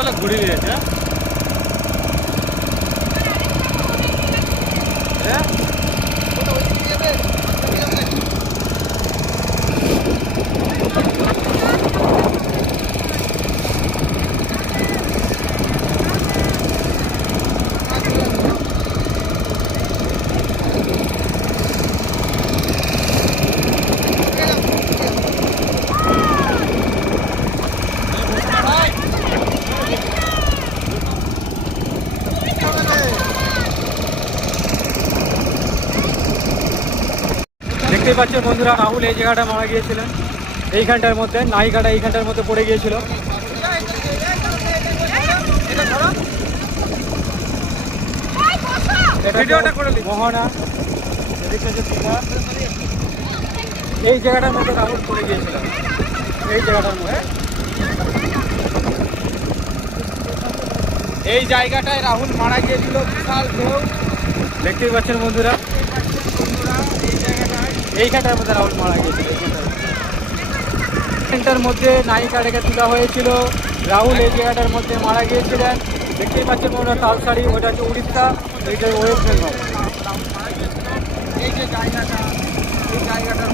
বলে ঘুরিয়ে দিয়েছে। হ্যাঁ দেখতেই পাচ্ছেন বন্ধুরা, রাহুল এই জায়গাটা মারা গিয়েছিলেন। এইখানটার মধ্যে নাইকাটা এইখানটার মধ্যে পড়ে গিয়েছিল। মোহনা এই জায়গাটার মধ্যে রাহুল পড়ে গিয়েছিল, এই জায়গাটার মধ্যে। এই জায়গাটায় রাহুল মারা গিয়েছিল, বিশাল ঢেউ। দেখতেই পাচ্ছেন বন্ধুরা, এইখানটার মধ্যে রাহুল মারা গিয়েছিল। এইখানটার মধ্যে নায়িকাটাকে তোলা হয়েছিল, রাহুল এই জায়গাটার মধ্যে মারা গিয়েছিলেন। দেখতেই পাচ্ছেন বন্ধুরা, তালসারি, ওটা হচ্ছে উড়িষ্যা, এইটা ওয়েস্ট বেঙ্গল। এই যে জায়গাটা, এই জায়গাটার